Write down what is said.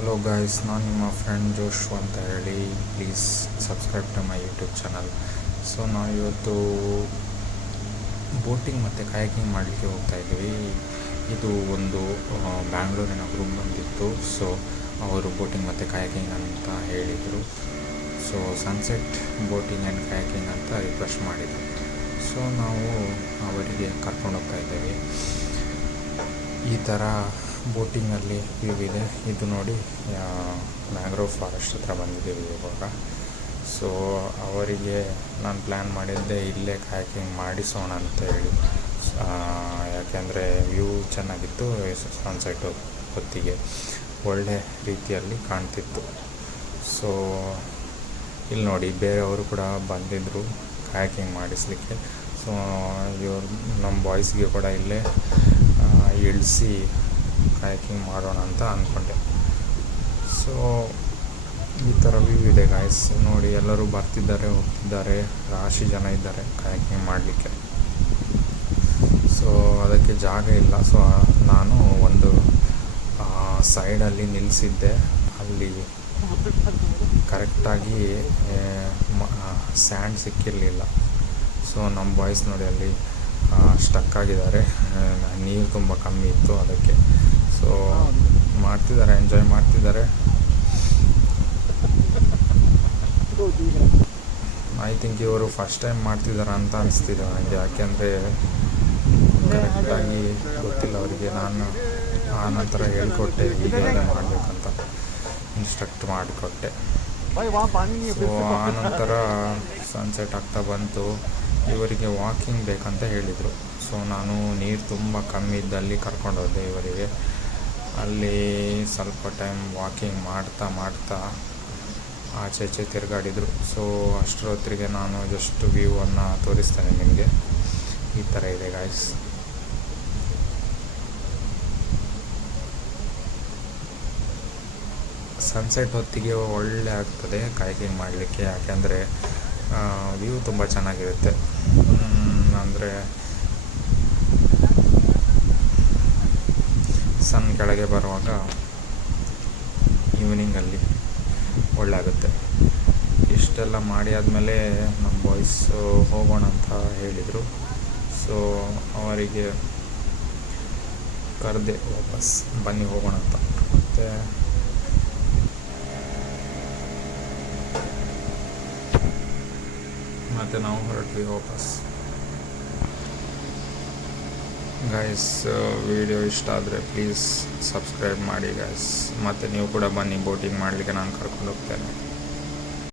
Hello guys, ನಾನು ನಿಮ್ಮ friend Josh ಅಂತ ಹೇಳಿ. Please subscribe to my YouTube channel. So ನಾವು ಇವತ್ತು ಬೋಟಿಂಗ್ ಮತ್ತು ಕಯಾಕಿಂಗ್ ಮಾಡಲಿಕ್ಕೆ ಹೋಗ್ತಾಯಿದ್ದೀವಿ. ಇದು ಒಂದು ಬ್ಯಾಂಗ್ಳೂರಿನ ಗ್ರೂಪ್ ಬಂದಿತ್ತು. ಸೊ ಅವರು ಬೋಟಿಂಗ್ ಮತ್ತು ಕಯಾಕಿಂಗ್ ಅಂತ ಹೇಳಿದರು. So sunset boating and kayaking ಅಂತ ರಿಕ್ವೆಸ್ಟ್ ಮಾಡಿದರು. ಸೊ ನಾವು ಅವರಿಗೆ ಕರ್ಕೊಂಡು ಹೋಗ್ತಾಯಿದ್ದೇವೆ. ಈ ಥರ ಬೋಟಿಂಗಲ್ಲಿ ವ್ಯೂ ಇದೆ. ಇದು ನೋಡಿ, ಮ್ಯಾಂಗ್ರೋವ್ ಫಾರೆಸ್ಟ್ ಹತ್ರ ಬಂದಿದ್ದೀವಿ ಇವಾಗ. ಸೊ ಅವರಿಗೆ ನಾನು ಪ್ಲ್ಯಾನ್ ಮಾಡಿದ್ದೆ ಇಲ್ಲೇ ಕಯಾಕಿಂಗ್ ಮಾಡಿಸೋಣ ಅಂತ ಹೇಳಿ. ಯಾಕೆಂದರೆ ವ್ಯೂ ಚೆನ್ನಾಗಿತ್ತು, ಸನ್ಸೆಟ್ಟು ಹೊತ್ತಿಗೆ ಒಳ್ಳೆ ರೀತಿಯಲ್ಲಿ ಕಾಣ್ತಿತ್ತು. ಸೊ ಇಲ್ಲಿ ನೋಡಿ, ಬೇರೆಯವರು ಕೂಡ ಬಂದಿದ್ದರು ಕಯಾಕಿಂಗ್ ಮಾಡಿಸಲಿಕ್ಕೆ. ಸೊ ಇವರು ನಮ್ಮ ಬಾಯ್ಸ್ಗೆ ಕೂಡ ಇಲ್ಲೇ ಇಳಿಸಿ ಕಯಾಕಿಂಗ್ ಮಾಡೋಣ ಅಂತ ಅಂದ್ಕೊಂಡೆ. ಸೊ ಈ ಥರ ವ್ಯೂ ಇದೆ ಗಾಯ್ಸ್. ನೋಡಿ, ಎಲ್ಲರೂ ಬರ್ತಿದ್ದಾರೆ, ಹೋಗ್ತಿದ್ದಾರೆ, ರಾಶಿ ಜನ ಇದ್ದಾರೆ ಕಯಾಕಿಂಗ್ ಮಾಡಲಿಕ್ಕೆ. ಸೊ ಅದಕ್ಕೆ ಜಾಗ ಇಲ್ಲ. ಸೊ ನಾನು ಒಂದು ಸೈಡಲ್ಲಿ ನಿಲ್ಲಿಸಿದ್ದೆ. ಅಲ್ಲಿ ಕರೆಕ್ಟಾಗಿ ಸ್ಯಾಂಡ್ ಸಿಕ್ಕಿರಲಿಲ್ಲ. ಸೊ ನಮ್ಮ ಬಾಯ್ಸ್ ನೋಡಿ ಅಲ್ಲಿ ಸ್ಟಕ್ ಆಗಿದ್ದಾರೆ. ನೀರು ತುಂಬ ಕಮ್ಮಿ ಇತ್ತು ಅದಕ್ಕೆ. ಸೊ ಮಾಡ್ತಿದ್ದಾರೆ, ಎಂಜಾಯ್ ಮಾಡ್ತಿದ್ದಾರೆ. ಐ ಥಿಂಕ್ ಇವರು ಫಸ್ಟ್ ಟೈಮ್ ಮಾಡ್ತಿದ್ದಾರೆ ಅಂತ ಅನಿಸ್ತಿದೆ ನನಗೆ. ಯಾಕೆಂದರೆ ಕರೆಕ್ಟಾಗಿ ಗೊತ್ತಿಲ್ಲ ಅವರಿಗೆ. ನಾನು ಆ ನಂತರ ಹೇಳ್ಕೊಟ್ಟೆ ಹೀಗೆ ಮಾಡಬೇಕಂತ, ಇನ್ಸ್ಟ್ರಕ್ಟ್ ಮಾಡಿಕೊಟ್ಟೆ. ಸೊ ಆ ನಂತರ ಸನ್ಸೆಟ್ ಆಗ್ತಾ ಬಂತು. ಇವರಿಗೆ ವಾಕಿಂಗ್ ಬೇಕಂತ ಹೇಳಿದರು. ಸೊ ನಾನು ನೀರು ತುಂಬ ಕಮ್ಮಿ ಇದ್ದಲ್ಲಿ ಕರ್ಕೊಂಡೋದೆ ಇವರಿಗೆ. ಅಲ್ಲಿ ಸ್ವಲ್ಪ ಟೈಮ್ ವಾಕಿಂಗ್ ಮಾಡ್ತಾ ಆಚೆ ಈಚೆ ತಿರುಗಾಡಿದರು. ಸೊ ಅಷ್ಟರೊತ್ತಿಗೆ ನಾನು ಜಸ್ಟ್ ವ್ಯೂವನ್ನು ತೋರಿಸ್ತೇನೆ ನಿಮಗೆ. ಈ ಥರ ಇದೆ ಗಾಯ್ಸ್. ಸನ್ಸೆಟ್ ಹೊತ್ತಿಗೆ ಒಳ್ಳೆ ಆಗ್ತದೆ ಕಯಾಕಿಂಗ್ ಮಾಡಲಿಕ್ಕೆ. ಯಾಕೆಂದರೆ ವ್ಯೂ ತುಂಬ ಚೆನ್ನಾಗಿರುತ್ತೆ. ಅಂದರೆ ಸನ್ ಕೆಳಗೆ ಬರುವಾಗ ಈವ್ನಿಂಗಲ್ಲಿ ಒಳ್ಳೆ ಆಗುತ್ತೆ. ಇಷ್ಟೆಲ್ಲ ಮಾಡಿ ಆದಮೇಲೆ ನಮ್ಮ ಬಾಯ್ಸ್ ಹೋಗೋಣ ಅಂತ ಹೇಳಿದರು. ಸೊ ಅವರಿಗೆ ಕರೆದೆ, ವಾಪಸ್ ಬನ್ನಿ ಹೋಗೋಣ ಅಂತ. ಮತ್ತು ನಾವು ಹೊರಟ್ವಿ ವಾಪಸ್. ಗಾಯ್ಸ್, ವಿಡಿಯೋ ಇಷ್ಟ ಆದರೆ ಪ್ಲೀಸ್ ಸಬ್ಸ್ಕ್ರೈಬ್ ಮಾಡಿ ಗಾಯ್ಸ್. ಮತ್ತು ನೀವು ಕೂಡ ಬನ್ನಿ ಬೋಟಿಂಗ್ ಮಾಡಲಿಕ್ಕೆ, ನಾನು ಕರ್ಕೊಂಡು ಹೋಗ್ತೇನೆ.